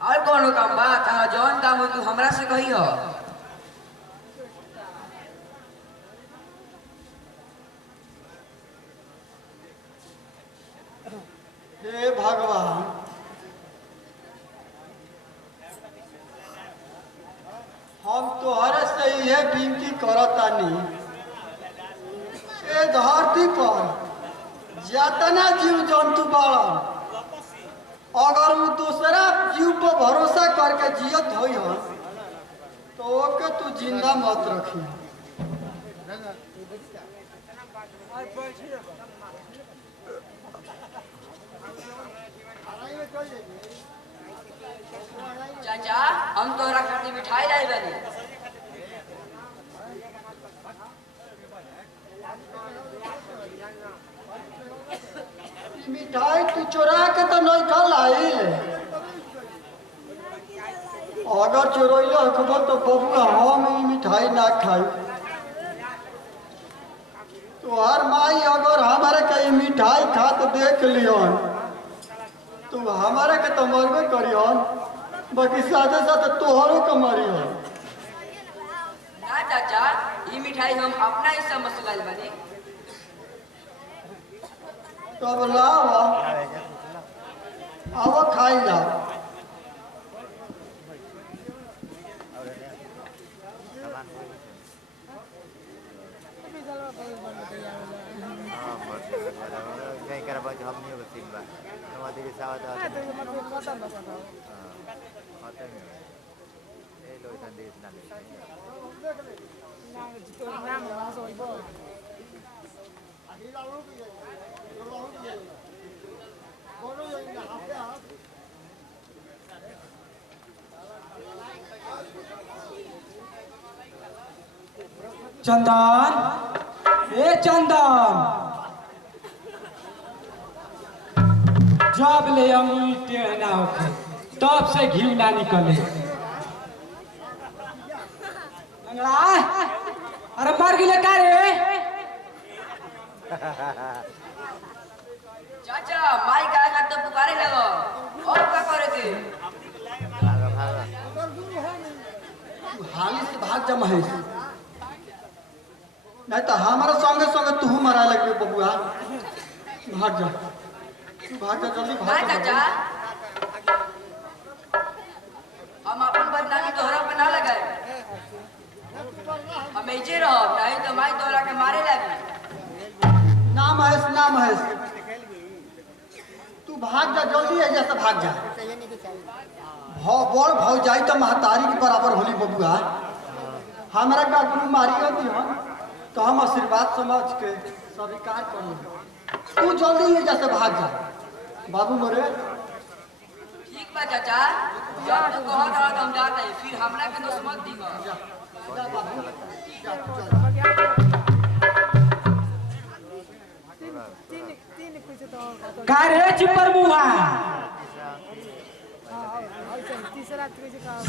और कौन काम बा तारा जौन काम हो तू हमरा से कही हो। हे भगवान हम तोहरे से ये विनती करतानी ए धरती पर जितना जीव जंतु बाड़न अगर वो दूसरा जीव पर भरोसा करके जियत होई हो तो ओके तू जिंदा मत रखी। चाचा हम तोहरा खातिर मिठाई लाई बनी। मिठाई तू चोरा के तो नहीं खा लाई। अगर चोरैलो हकबो तो बबुआ हम ई मिठाई ना खाई। तो हर माई अगर हमारे कहीं मिठाई खात देख लियन तो हमारे के तो मरबे करियन बाकी साथे साथे तोहरों के मरियन। ना चाचा ये मिठाई हम अपना हिस्सा मसलाइल बनी। तब लावा आवा खाई ला। चंदन ए चंदन जब ले अंगूठी ना होखे तब से घी ना निकले। लंगड़ा अरे मर गिले का रे। चाचा माई का तो पुकारे लगो और क्या करे थे। हाली से भाग जा महेश नहीं तो हमारा संगे संगे तू मरा लगे बबुआ। भाग जा जल्दी भाग जा। चाचा हम अपन बदनामी तोहरा पे ना लगाए हम ऐजे रहो नहीं तो माई तोहरा के मारे लगी। ना महेश तू भाग जा जल्दी है जैसे भाग जा। बड़ भाव जाई तो महतारी के बराबर होली बबुआ। हमारा का गुरु मारी होती हो तो हम आशीर्वाद समझ के स्वीकार करेंगे। तू जल्दी है जैसे भाग जा बाबू मोरे। ठीक बा चाचा जब तू कहो तो हम जाते हैं फिर हमरा के दोस्त मत दीगो। का रे चिपर मुहा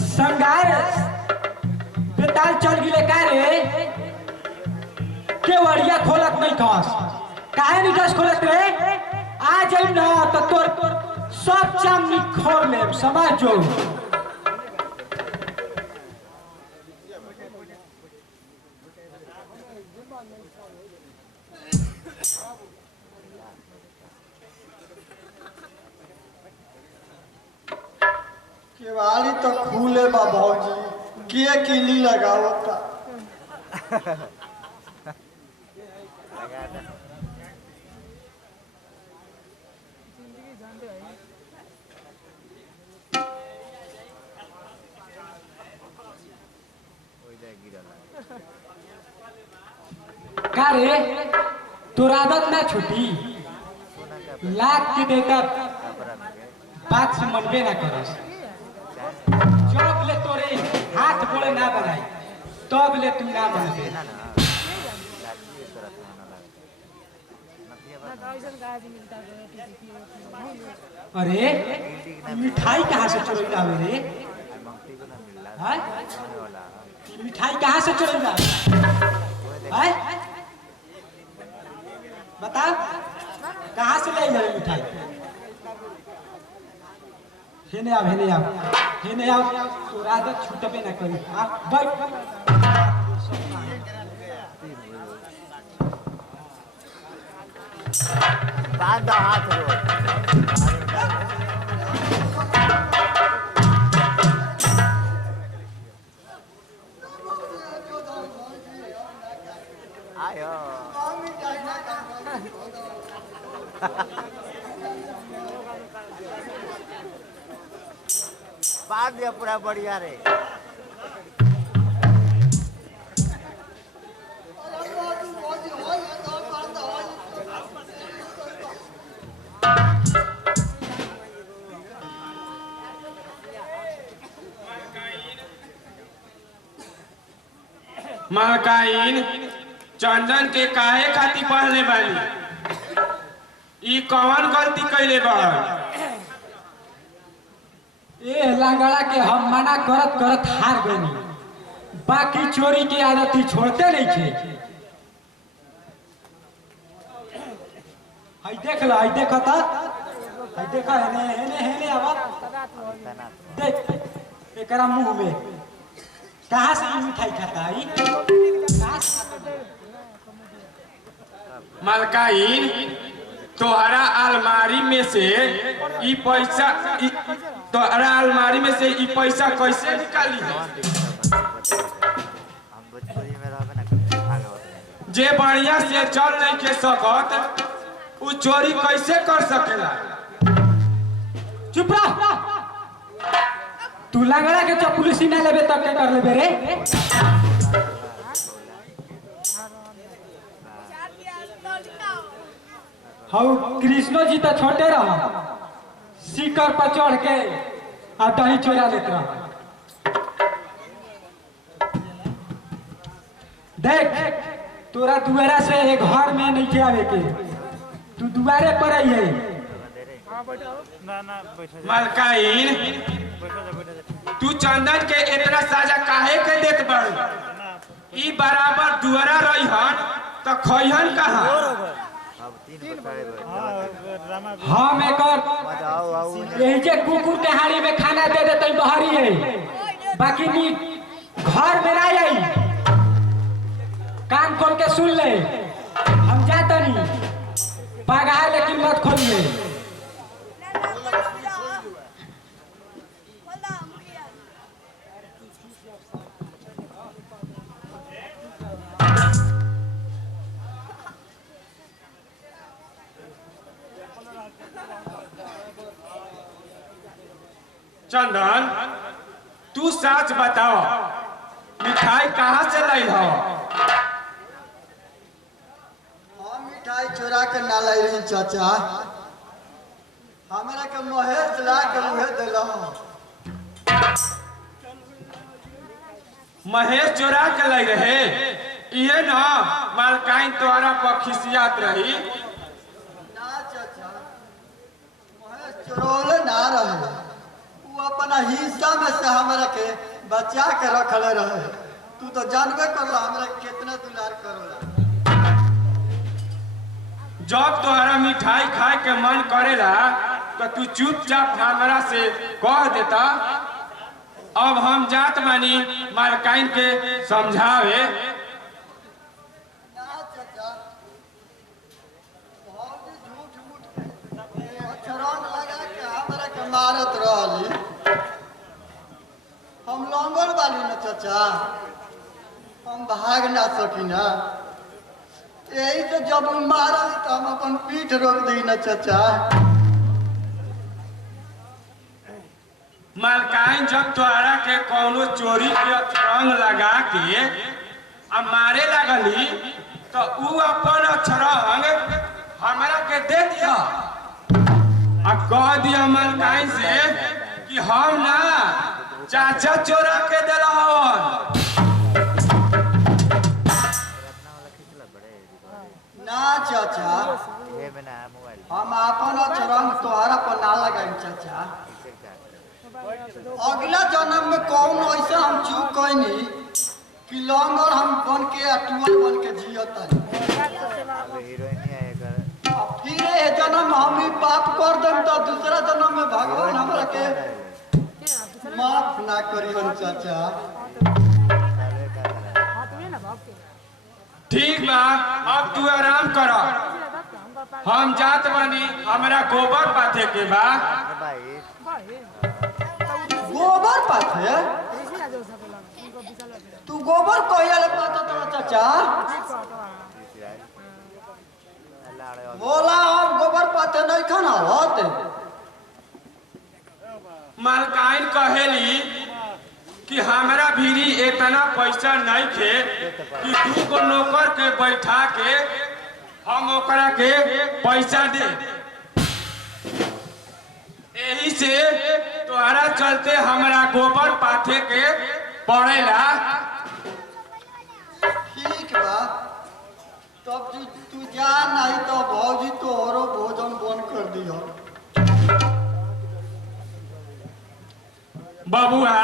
संगार बेताल चल गिले का रे। केवड़िया खोलत नहीं कस काहे नहीं कस खोलत रे। आ जाई ना तो तोर सब चामनी खोल ले समझ जो। केवाड़ी तो खुले बा भौजी के किली लगावता। का रे तोर आदत ना छुटी लाख के देकर बात से मनबे ना करस। जब ले तोरे हाथ गोड़े ना बनाई तब ले तू ना बनबे। अरे मिठाई कहाँ से चोरी आवे रे। मिठाई कहाँ से चोरी आवे बता कहाँ से ले जाए मिठाई। हेने आओ हेने आओ तोरा आदत छूटबे ना करी आ बैठ बांध हाथ रो आयो बांध दिया पूरा बढ़िया रे महकाइन चंदन के काहे खातिर पढ़ले बानी ई कौन गलती कैले बा ए लंगड़ा के हम मना करत करत हार गनी बाकी चोरी की आदत ही छोड़ते नहीं थे हई देख ला हई देखा था हई देखा हेने हेने हेने आवा देख एकरा मुंह में कहाँ से ये मिठाई खाता है कहाँ से मलकाइन तोहरा अलमारी में से ई पैसा तोहरा अलमारी में से ई पैसा कैसे निकाली है हम भोजपुरी में रहबे ना करते भागवत जे बढ़िया से चल नहीं के सकत उ चोरी कैसे कर सकेला चुप रह तू लंगड़ा के चपुलिसी ना लेबे तब के कर लेबे रे हाउ कृष्ण जी तो छोटे रह सीकर पर चढ़ के आ दही चोरा लेत रह देख तोरा दुआरा से एक घर में नहीं के आवे के तू दुआरे पर आइए मलकाइन तू चंदन के इतना साजा काहे के देत बाड़ू ई बराबर दुआरा रहीहन तो खइहन कहाँ अब 3 बजे हम एकर आओ आओ यही जे कुकुर के हाड़ी में खाना दे देते बहरी है बाकी नी घर में ना आई कान खोल के सुन ले हम जाते नहीं पगा लेकिन मत खोलिए चंदन तू सच बताओ मिठाई कहाँ से लाई हो हम मिठाई चोरा के ना लाई रही चाचा हमरा के महेश ला के उहे देला महेश चोरा के लाई रहे इहे ना मालकाइन तोहरा पर खिसियात रही ना चाचा महेश चोरौले ना रहे वो अपना हिस्सा में से हमरा के बचा के रखले रहे तू तो जानबे करला हमरा कितना दुलार करोला जब तोहरा मिठाई खाए के मन करेला तो तू चुपचाप हमरा से कह देता अब हम जात बानी मालकाइन के समझावे ना चाचा बहुत झूठ मूठ अक्षरान लगा के हमरा के मारत रहली हम लंगड़ वाली न चाचा हम भाग ना सकी ना यही तो जब मारल तो हम अपन पीठ रोक दी न चाचा मालकाइन जब तोहरा के कोनो चोरी के रंग लगा के आ मारे लगली तो ऊ अपन अक्षरंग हमरा के दे दिया आ कह दिया मालकाइन से कि हम ना चाचा चोरा के दिला हवन ना चाचा ये में ना मोबाइल हम अपन अक्षरंग तोहरा पर ना लगाई चाचा अगला जन्म में कौन ऐसा हम चूक कैनी कि लंगर हम बन के अटुअल बन के जियता अब हीरोइन ही आएगा फिर ये जन्म हम ही पाप कर देम तो दूसरा जन्म में भगवान हमरा के ना करी हम चाचा। साले का करा ठीक बा, अब तू आराम कर। हम जात बानी, हमरा गोबर पाथे के बा। भाई गोबर पाथे? तू गोबर कहिया ले पाता तोरा चाचा? बोला अब गोबर पाथे नहीं खाना होत। मालकाइन कहेली कि हमरा भीरी इतना पैसा नहीं थे कि तू को नौकर के बैठा के हम ओकरा के पैसा दे। यही से तोहरा चलते हमरा गोबर पाथे के पड़ेला। ठीक बा, तब तू जा, नहीं तो भौजी तोहरो भोजन बंद कर दियो। बबुआ,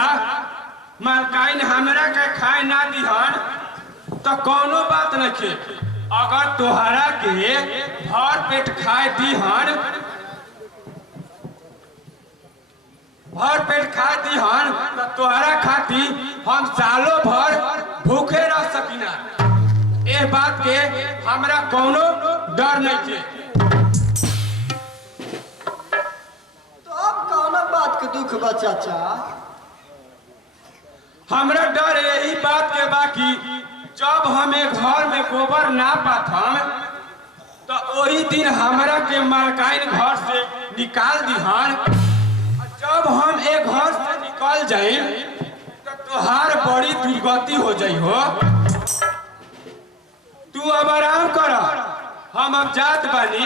मालकाइन हमरा के खाए ना दिहन तो कौनो बात नहीं खे। अगर तोहरा के भर पेट खाए दिहन, भर पेट खाए दिहन तो तोहरा खाती हम सालों भर भूखे रह सकिना। ए बात के हमरा कौनो डर नहीं खे। तो अब कौन बात के दुख बा चाचा? हमरा डर यही बात के बाकी जब हमें घर में गोबर ना पाथम तो वही दिन हमरा के मालकाइन घर से निकाल दिहन। जब हम एक घर से निकल जाई तो तोहार बड़ी दुर्गति हो जाई हो। तू अब आराम कर, हम अब जात बानी।